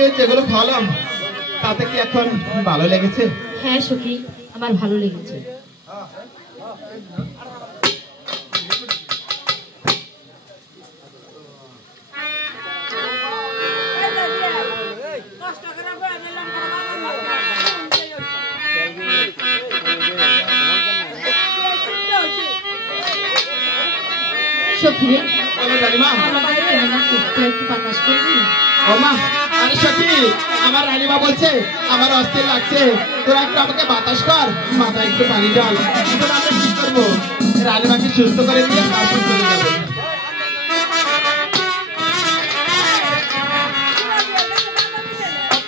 আজকে যেগুলো খাওয়ালাম তাতে কি এখন ভালো লেগেছে? হ্যাঁ সখী, আমার ভালো লেগেছে। সখী, একটু বাতাস করবি? ও মা, আরে সখী, আমার রানীমা বলছে আমার অস্থির লাগছে, তোরা একটু আমাকে বাতাস কর, মাথায় একটু পানি ঢাল। এখন আমরা কি করবো? রানীমাকে সুস্থ করে দিয়ে তারপর চলে যাবো।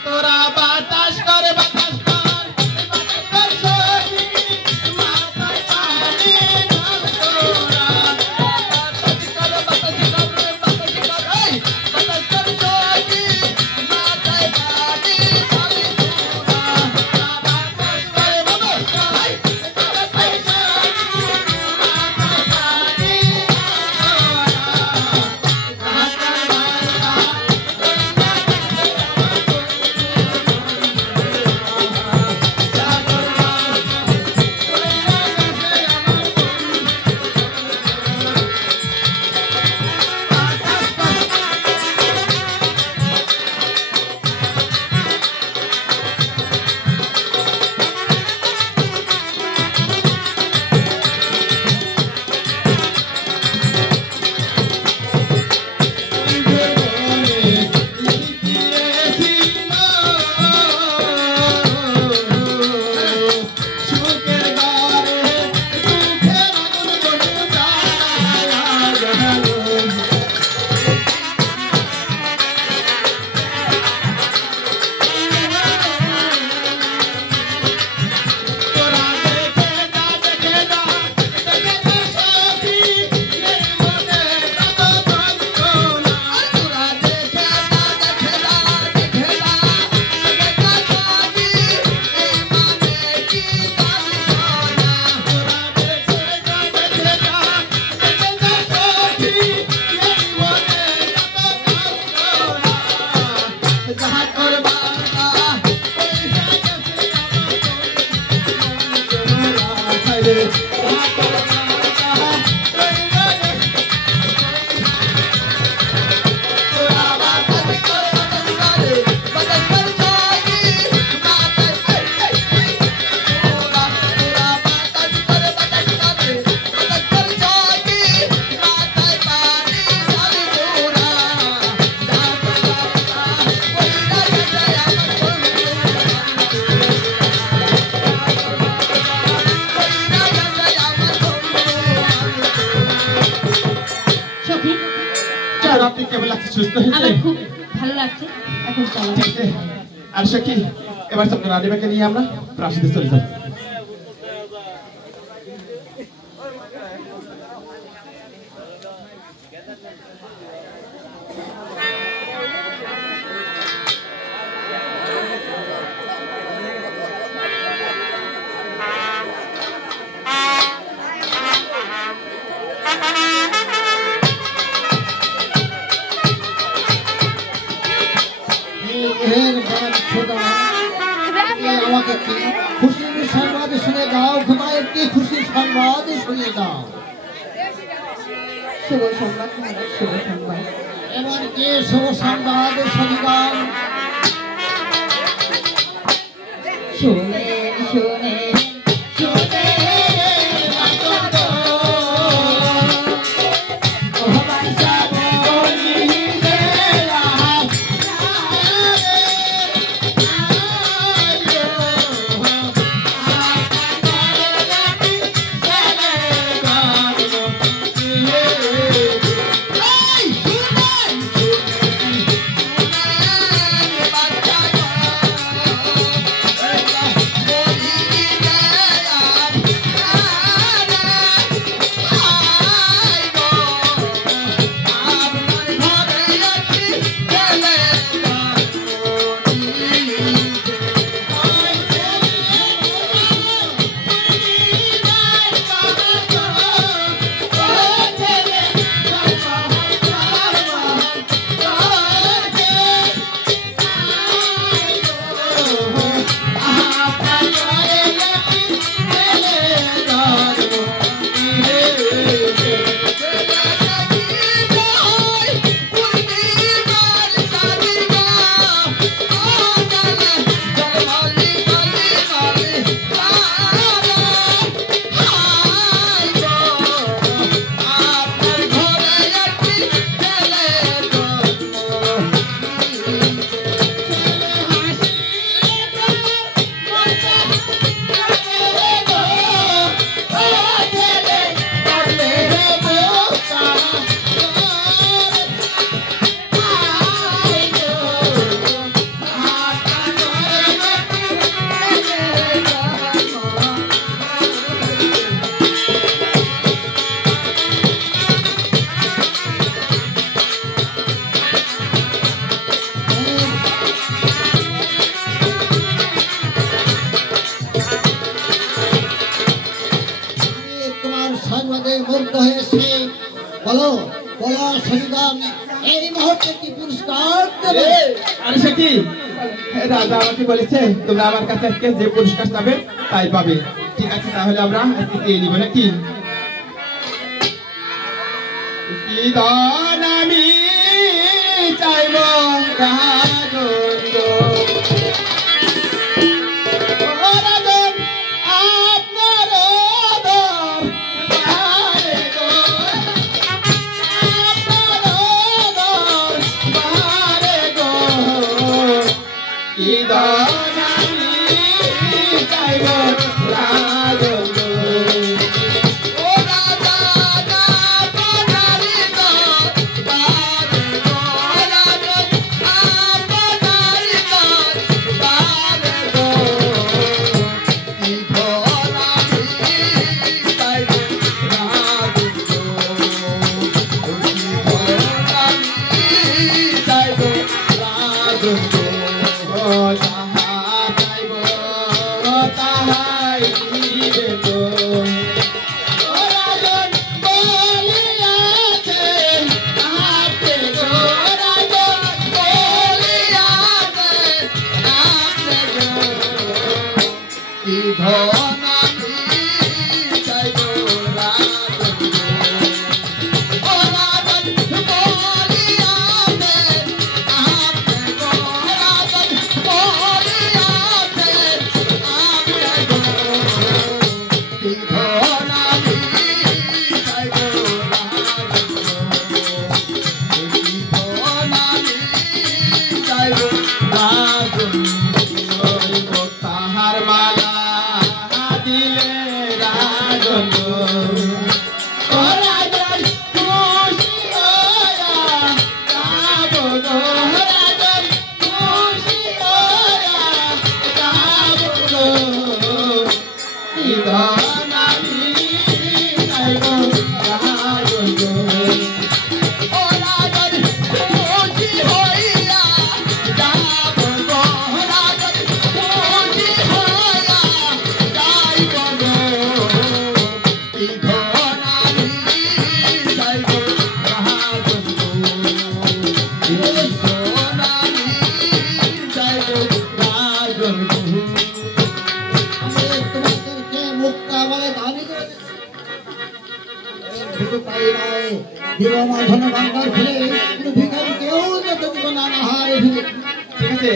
তোরা বাতাস কর, বাতাস কর, বাতাস কর সখী, মাথায় পানি ঢাল তোরা। বাতাস কর, বাতাস কর, বাতাস কর, এই বাতাস কর সখী, মাথায় পানি ঢাল তোরা। বাতাস কর, বাতাস কর, এই বাতাস কর সখী, মাথায় পানি আপনি কেমন লাগছে? সুস্থ হয়েছে? আমার খুব ভালো লাগছে। এখন চলো। ঠিক আছে। আর সখী, এবার চলো রানীমাকে নিয়ে আমরা প্রাসাদে চলে যাব। আমাকে কি খুশির সংবাদ শুনে দাও, ঘুমায় একটি খুশির সংবাদ শুনে দাও। শুভ সংবাদ, শুভ সংবাদ। এমন কি শুভ সংবাদ শুনে দাও? শুনে শুনে শুনে Hey! বলো বলো সন্তান এই মুহূর্তে কি পুরস্কার দেবে? আরে সখী, রাজা আমাকে বলেছে তোমরা আমার কাছে আজকে যে পুরস্কার চাবে তাই পাবে। ঠিক আছে, তাহলে আমরা আজকে পেয়ে নিব নাকি? কি দান আমি চাইব রাজন্দ, ও রাজন আপনার দর বারে গো, আপনার দর বারে গো, কি দান আমি চাইব রাজন্দ।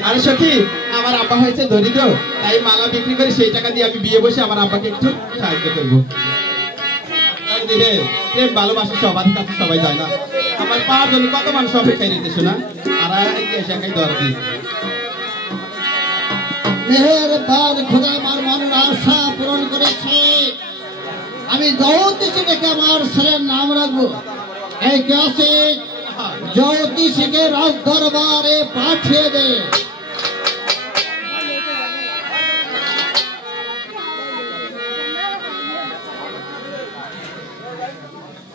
আরে সখী, আমার আব্বা হয়েছে দরিদ্র, তাই মালা বিক্রি করে সেই টাকা দিয়ে আমি বিয়ে বসে আমার আব্বাকে একটু সাহায্য করবো। প্রেম ভালোবাসা সবার কাছে সবাই যায় না, আমার পাওয়ার জন্য কত মানুষ অপেক্ষায় নিতেছ না, আর একাই দরদি। মেহেরবান খোদা আমার মনের আশা পূরণ করেছে, আমি জ্যোতিষী ডেকে আমার ছেলের নাম রাখবো। এই কে আছে? জ্যোতিষীকে রাজ দরবারে পাঠিয়ে দে।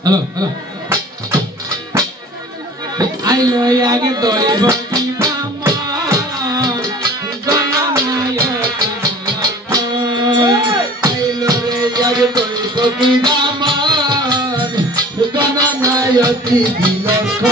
হ্যালো হ্যালো, আইলো আগে দইব কি মামা গনানায়ক, আইলো রে আগে দইব কি মামা গনানায়ক দিলখ,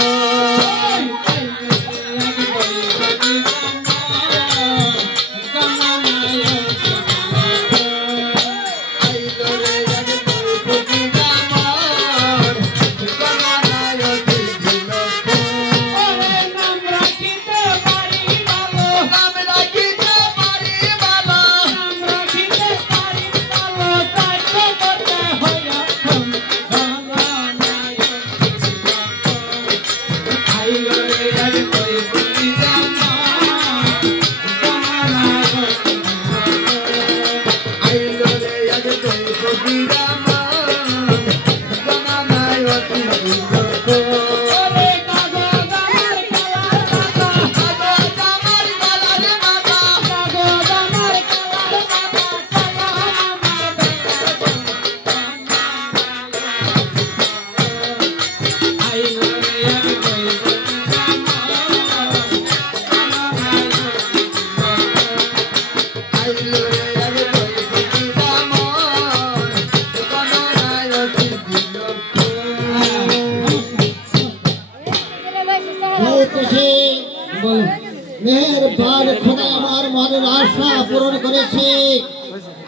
মনের আশা পূরণ করেছে।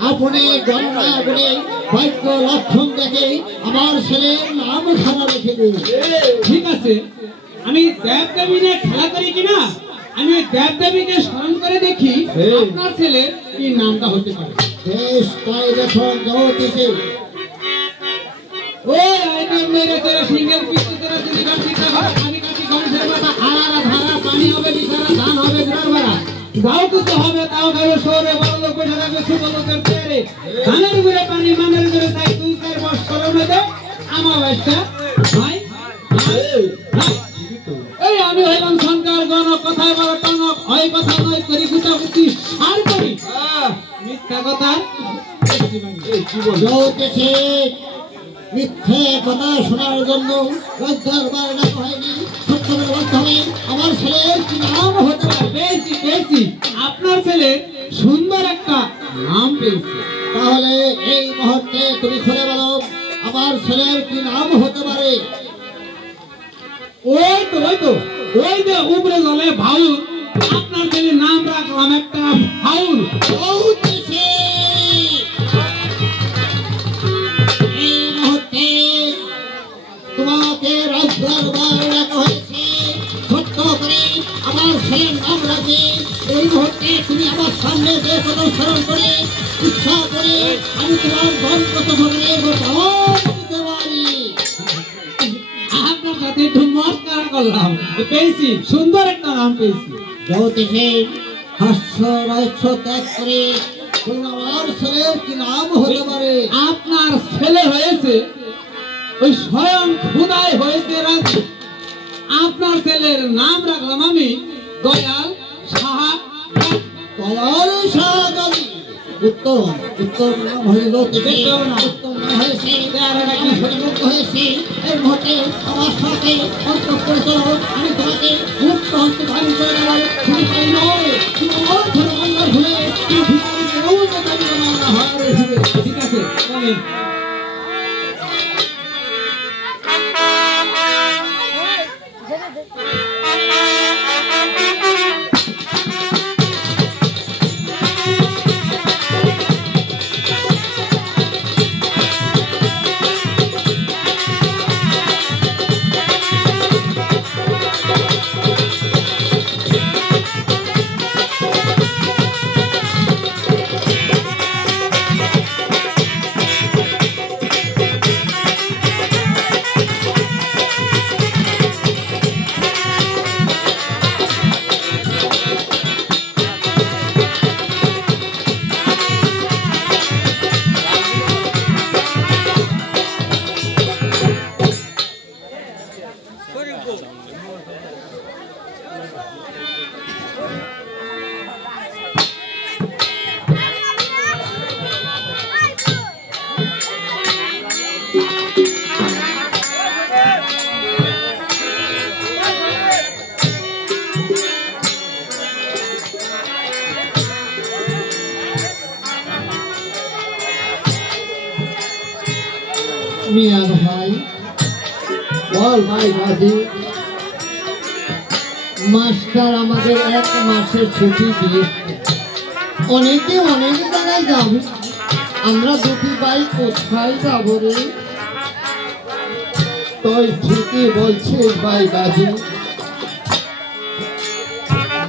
আপনি গণনা করে ভাগ্য লক্ষণ দেখে আমার ছেলের নাম খানা রেখে দিন। ঠিক আছে, আমি দেব দেবী নিয়ে খেলা করি কিনা, আমি দেব দেবীকে স্মরণ করে দেখি আপনার ছেলের কি নামটা হতে পারে। বেশ, তাই দেখুন জ্যোতিষী। ওই আইটেম মেরে তেরে সিঙ্গেল পিস তেরে যদি গাছি টাকা খালি কাটি গমছের মাথা আলাদা ধারা পানি হবে বিচারা ধান হবে বিরাট বড়া গাও তো হবে তাও খাবে শহরে বড় লোক বসে থাকবে ছোট লোকের পেয়ারে ধানের ঘুরে পানি মানের ঘুরে তাই 2-4 বছর করোনা দে আমার বাচ্চা ভাই এই আমি হইলাম শঙ্কর গণ কথায় বড় টনক হয় কথা নয় করি গুটাগুটি সার করি মিথ্যা কথা জ্যোতিষী মিথ্যে কথা শোনার জন্য দরবার ডাকা হয়নি। সত্য করে বলতে হবে আমার ছেলের কি নাম হতে পারে। পেয়েছি পেয়েছি, আপনার ছেলে সুন্দর একটা নাম পেয়েছে। তাহলে এই মুহূর্তে তুমি খুলে বলো আমার ছেলের কি নাম হতে পারে। ওই যে উপরে জলে ভাউল, আপনার ছেলে নাম রাখলাম একটা ভাউল। জ্যোতিষী, এই মুহূর্তে তোমাকে রাজদরবার ডাকা হয়েছে। সত্য করে আমার ছেলের নাম রাখে। এই মুহূর্তে তুমি আমার সামনে যে কথা স্মরণ করে ইচ্ছা করে আমি তোমার দন্ত ধরে দিতে পারি। আপনার সাথে একটু মস্কার করলাম, পেয়েছি সুন্দর একটা নাম পেয়েছি। জ্যোতিষী হাস্য রহস্য ত্যাগ করে আমার ছেলের কি নাম হতে পারে। আপনার ছেলে হয়েছে ওই স্বয়ং খুদাই হয়েছে রাজি। আপনার ছেলের নাম রাখলাম আমি দয়াল সাহা। দয়াল শাহ গাজী। উত্তম উত্তম নাম হয়ে জ্যোতিষী, উত্তম নাম হয়েছে। হয়েছে এর মুহূর্তে আমার সাথে অন্তঃপুরে চলো, আমি তোমাকে মুক্ত হস্তে ধারণ করে দেবো। তুমি তাই নয়, তুমি আমার ধরে অঙ্গার হয়ে ঠিক আছে বলেন। মিয়া ভাই বল ভাই গাজী, মাস্টার আমাদের 1 মাসের ছুটি দিয়েছে। অনেকে অনেক জায়গায় যাবে, আমরা দুটি ভাই কোথায় যাব রে? তুই ঠিকই বলছিস ভাই গাজী,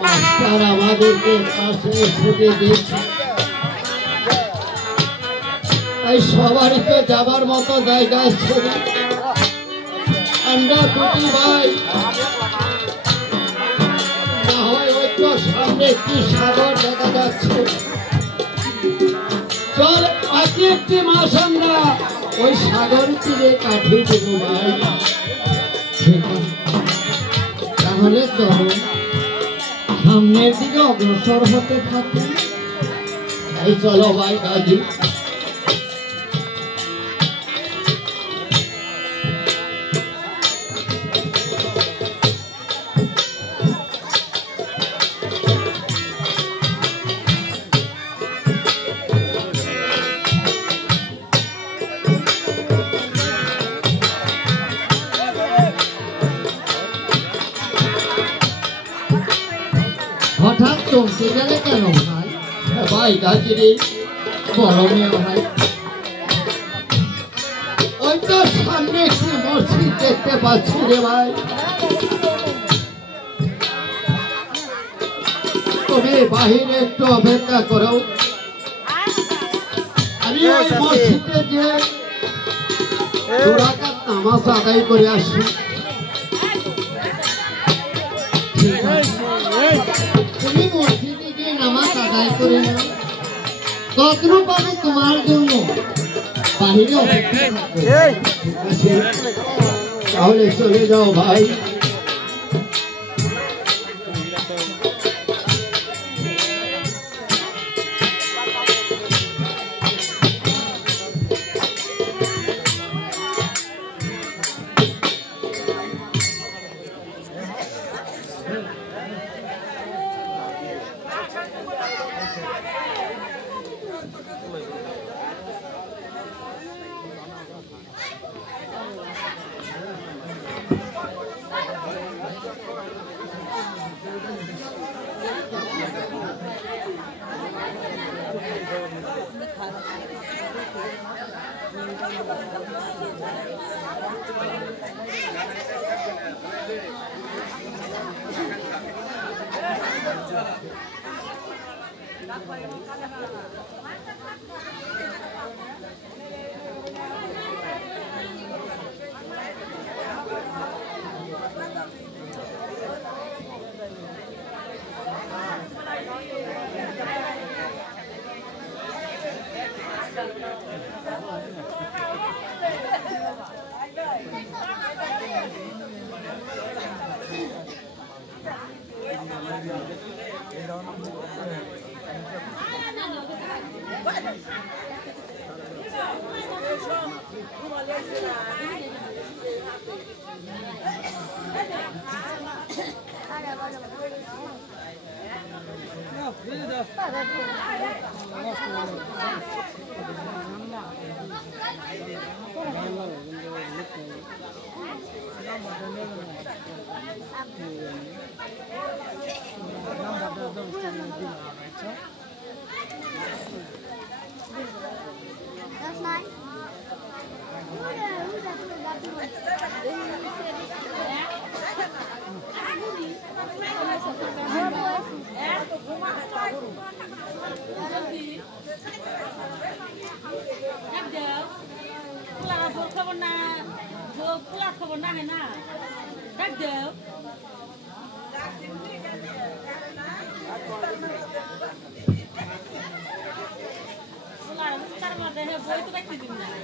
মাস্টার আমাদেরকে পাশে ছুটি দিয়েছে। এই সবারই তো যাবার মতো জায়গা আছে। আমরা দুটি ভাই না হয় ওই তো সামনে একটি সাগর দেখা যাচ্ছে। চল আজকে একটি মাস আমরা ওই সাগর তীরে কাটিয়ে দেবো ভাই। তাহলে চলো সামনের দিকে অগ্রসর হতে থাকি। এই চলো ভাই গাজী। হঠাৎ চমকে গেলে কেন ভাই? ভাই গাছিরে বলো মিয়া ভাই। ওই তো সামনে একটি মসজিদ দেখতে পাচ্ছি রে ভাই। তুমি বাহিরে একটু অপেক্ষা করো, আমি ওই মসজিদে যে দুরাকাত নামাজ আদায় করে আসি। তুমি মসজিদে গিয়ে নামাজ আদায় করে নাও, তদ্রূপ আমি তোমার জন্য বাহিরে অপেক্ষা করবো। ঠিক আছে, তাহলে চলে যাও ভাই।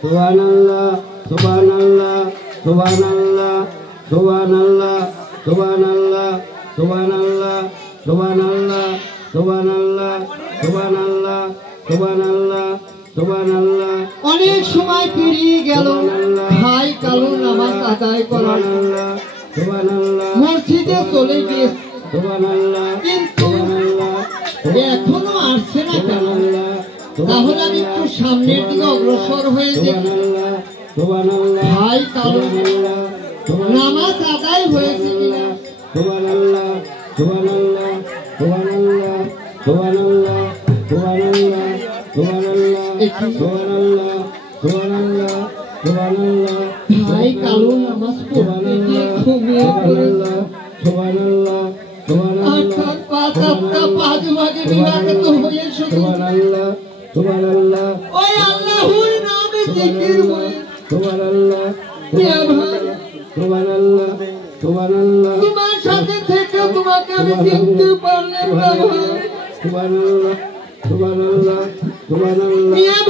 Subhanallah, subhanallah, subhanallah, subhanallah, subhanallah, subhanallah, subhanallah, subhanallah, subhanallah, subhanallah, subhanallah. অনেক সময় পেরিয়ে গেল, ভাই কালো নামাজ আদায় করার মসজিদে চলে গিয়েছে, কিন্তু এখনো আসছে না কেন? তাহলে আমি একটু সামনের দিকে অগ্রসর হয়ে দেখি ভাই কালো নামাজ আদায় হয়েছে কিনা। ভাই কালো নামাজ পড়তে গিয়ে ঘুমিয়ে পড়েছে, অর্থাৎ পাঁচ ভাগে বিভাগিত হয়ে শুধু ওই আল্লাহর নামে জিকির হয়। তোমার সাথে থেকে তোমাকে আমি চিনতে পারলাম না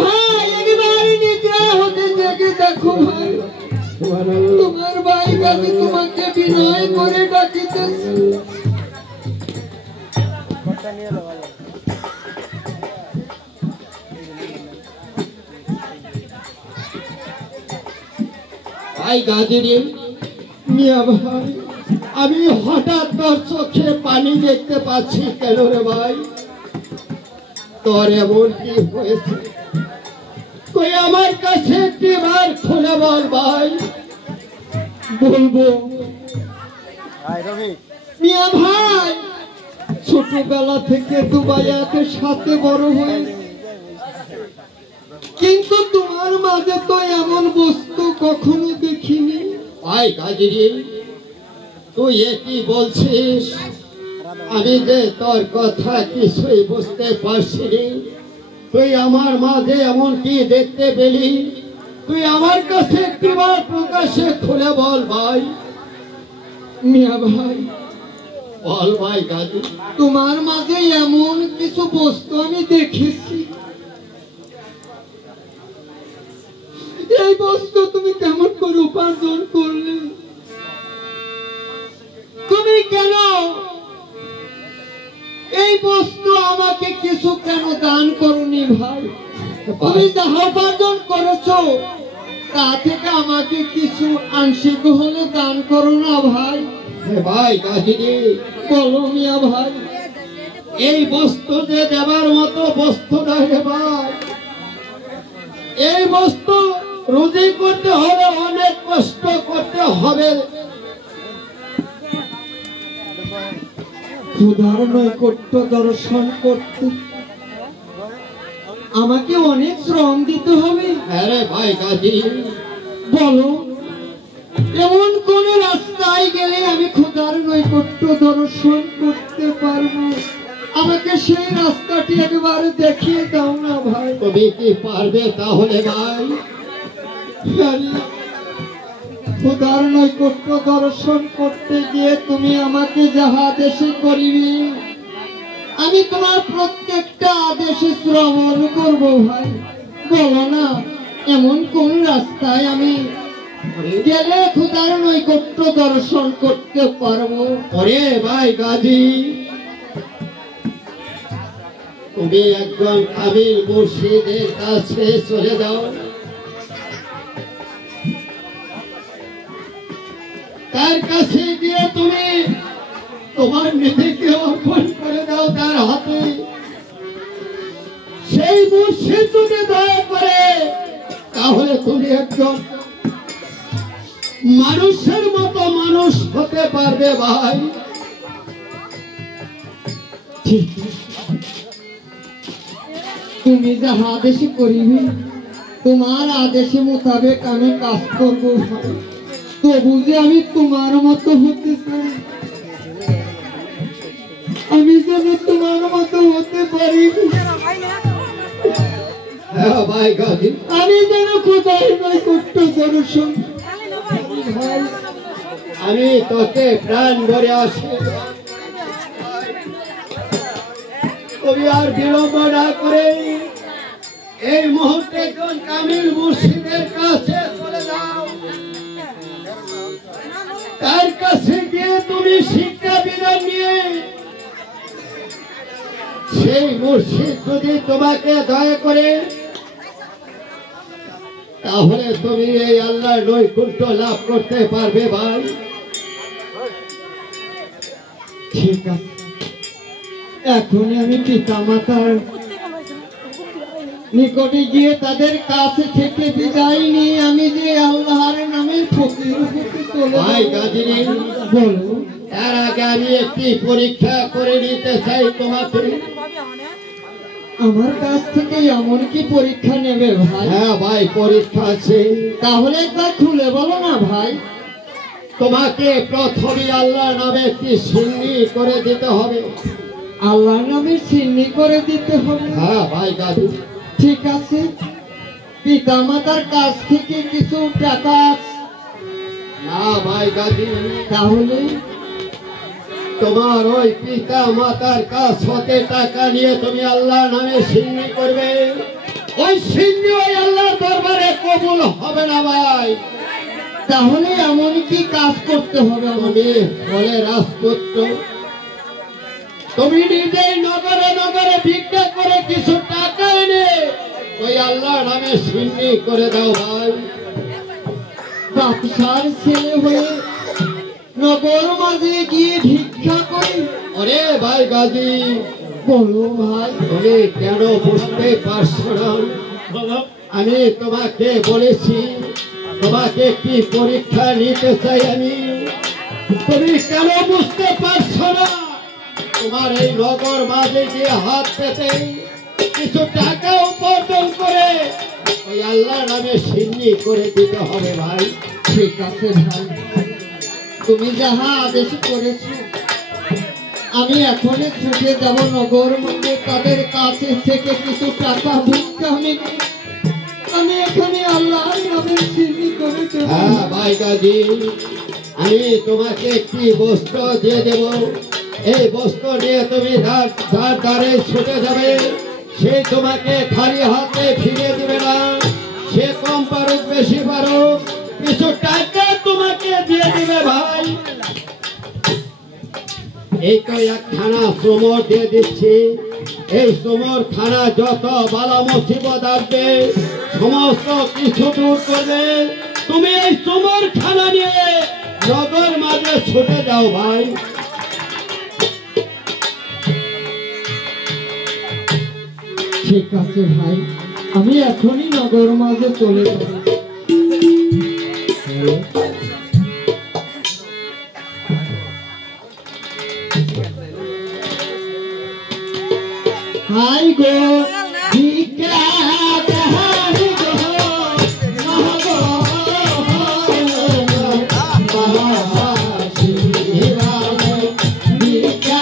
ভাই, একেবারে নিদ্রা হতে জেগে দেখো ভাই, তোমার ভাই কাছে তোমাকে বিনয় করে ডাকিতেছে। ভাই গাজীরে মিয়া ভাই, আমি হঠাৎ তোর চোখে পানি দেখতে পাচ্ছি কেন রে ভাই? তোর এমন কি হয়েছে? কই আমার কাছে একটি বার খুলে বল ভাই। বলবো মিয়া ভাই, ছোটবেলা থেকে দুবাই সাথে বড় হয়েছে, কিন্তু তোমার মাঝে তো এমন বস্তু কখনো দেখিনি। ভাই গাজী, তুই কি বলছিস? আমি যে তোর কথা কিছুই বুঝতে পারছি নি। তুই আমার মাঝে এমন কি দেখতে পেলি? তুই আমার কাছে একটিবার প্রকাশে খুলে বল ভাই। মিয়া ভাই, বল ভাই গাজী। তোমার মাঝে এমন কিছু বস্তু আমি দেখেছি, এই বস্তু তুমি কেমন করে উপার্জন করলে? তুমি কেন এই বস্তু আমাকে কিছু কেন দান করনি ভাই? তুমি যাহা উপার্জন করেছো তা থেকে আমাকে কিছু আংশিক হলে দান করো না ভাই। ভাই গাজী, বলো মিয়া ভাই। এই বস্তু যে দেবার মতো বস্তু নয় রে ভাই। এই বস্তু রুজি করতে হলে অনেক কষ্ট করতে হবে। ক্ষুধার নৈকট্য দর্শন করতে আমাকে অনেক শ্রম দিতে হবে। আরে ভাই গাজী, বলো এমন কোন রাস্তায় গেলে আমি ক্ষুধার নৈকট্য দর্শন করতে পারবো? আমাকে সেই রাস্তাটি একেবারে দেখিয়ে দাও না ভাই। তুমি কি পারবে তাহলে ভাই? আরে, ক্ষুধার নৈকট্য দর্শন করতে গিয়ে তুমি আমাকে যাহা আদেশে করিবে আমি তোমার প্রত্যেকটা আদেশে শ্রবণ করব ভাই। বলো না এমন কোন রাস্তায় আমি গেলে ক্ষুধার নৈকট্য দর্শন করতে পারবো? ওরে ভাই গাজী, তুমি একজন কাবিল মুর্শিদের কাছে চলে যাও। তার কাছে গিয়ে তুমি তোমার নিজেকে অর্পণ করে দাও তার হাতে। সেই মুর্শিদ যদি দয়া করে তাহলে তুমি একজন মানুষের মতো মানুষ হতে পারবে ভাই। ঠিক আছে, তুমি যাহা আদেশ করিবে তোমার আদেশে মোতাবেক আমি কাজ করবো ভাই। তবু যে আমি তোমার মতো হতে চাই, আমি যেন তোমার মতো হতে পারি। হ্যাঁ ভাই গাজী, আমি যেন কোথায় নৈকট্য দর্শন ভাই। আমি তোকে প্রাণ ভরে আসি। তুমি আর বিলম্ব না করে এই মুহূর্তে একজন কামিল মুর্শিদের কাছে চলে যাও। তার কাছে গিয়ে তুমি শিক্ষা বিধান নিয়ে সেই মুর্শিদ যদি তোমাকে দয়া করে তাহলে তুমি এই আল্লাহর নৈকট্য লাভ করতে পারবে ভাই। ঠিক আছে, এখনই আমি পিতা মাতার নিকটে গিয়ে তাদের কাছে থেকে বিদায় নিয়ে আমি যে আল্লাহর নামে ফকির হতে চলে ভাই গাজী, বলো। তার আগে আমি একটি পরীক্ষা করে নিতে চাই তোমাকে। আমার কাছ থেকে এমন কি পরীক্ষা নেবে ভাই? হ্যাঁ ভাই, পরীক্ষা আছে। তাহলে একবার খুলে বলো না ভাই। তোমাকে প্রথমে আল্লাহর নামে একটি সিন্নি করে দিতে হবে। আল্লাহর নামে সিন্নি করে দিতে হবে? হ্যাঁ ভাই গাজী। ঠিক আছে, পিতা মাতার কাছ থেকে কিছু টাকা আছে? না ভাই গাজী, তাহলে তোমার ওই পিতা মাতার কাছ হতে টাকা নিয়ে তুমি আল্লাহর নামে সিন্নি করবে। ওই সিন্নি ওই আল্লাহর দরবারে কবুল হবে না ভাই। তাহলে এমন কি কাজ করতে হবে আমাকে? তুমি বলে রাজপুত্র, তুমি নিজেই নগরে নগরে ভিক্ষা করে কিছু টাকা এনে ওই আল্লাহর নামে সিন্নি করে দাও ভাই। বাদশার ছেলে হয়ে নগর মাঝে গিয়ে ভিক্ষা করি? ওরে ভাই গাজী, বলো ভাই। তুমি কেন বুঝতে পারছো না? আমি তোমাকে বলেছি তোমাকে কি পরীক্ষা নিতে চাই আমি। তুমি কেন বুঝতে পারছো না? তোমার এই নগর মাঝে গিয়ে হাত পেতে কিছু টাকা উপার্জন করে ওই আল্লাহ নামে সিন্নি করে দিতে হবে ভাই। ঠিক আছে ভাই, তুমি যাহা আদেশ করেছো আমি এখনই ছুটে যাব নগর মধ্যে, তাদের কাছে থেকে কিছু টাকা ভিক্ষা আমি এখানে আল্লাহর নামে সিন্নি করে দেব। হ্যাঁ ভাই গাজী, আমি তোমাকে একটি বস্ত্র দিয়ে দেব। এই বস্ত্র নিয়ে তুমি যার দ্বারে ছুটে যাবে, সে তোমাকে খালি হাতে ফিরে দিবে না। সে কম পারুক বেশি পারুক কিছু টাকা তোমাকে দিয়ে দিবে ভাই। এই তো একখানা শ্রমর দিয়ে দিচ্ছি। এই শ্রমর খানা যত বালা মুসিবত আসবে সমস্ত কিছু দূর করবে। তুমি এই শ্রমর খানা নিয়ে নগর মাঝে ছুটে যাও ভাই। ঠিক আছে ভাই, আমি এখনই নগর মাঝে চলে যাব। হাই গো ভিক্ষা হাই গো মহাগো মহাশি ভিক্ষা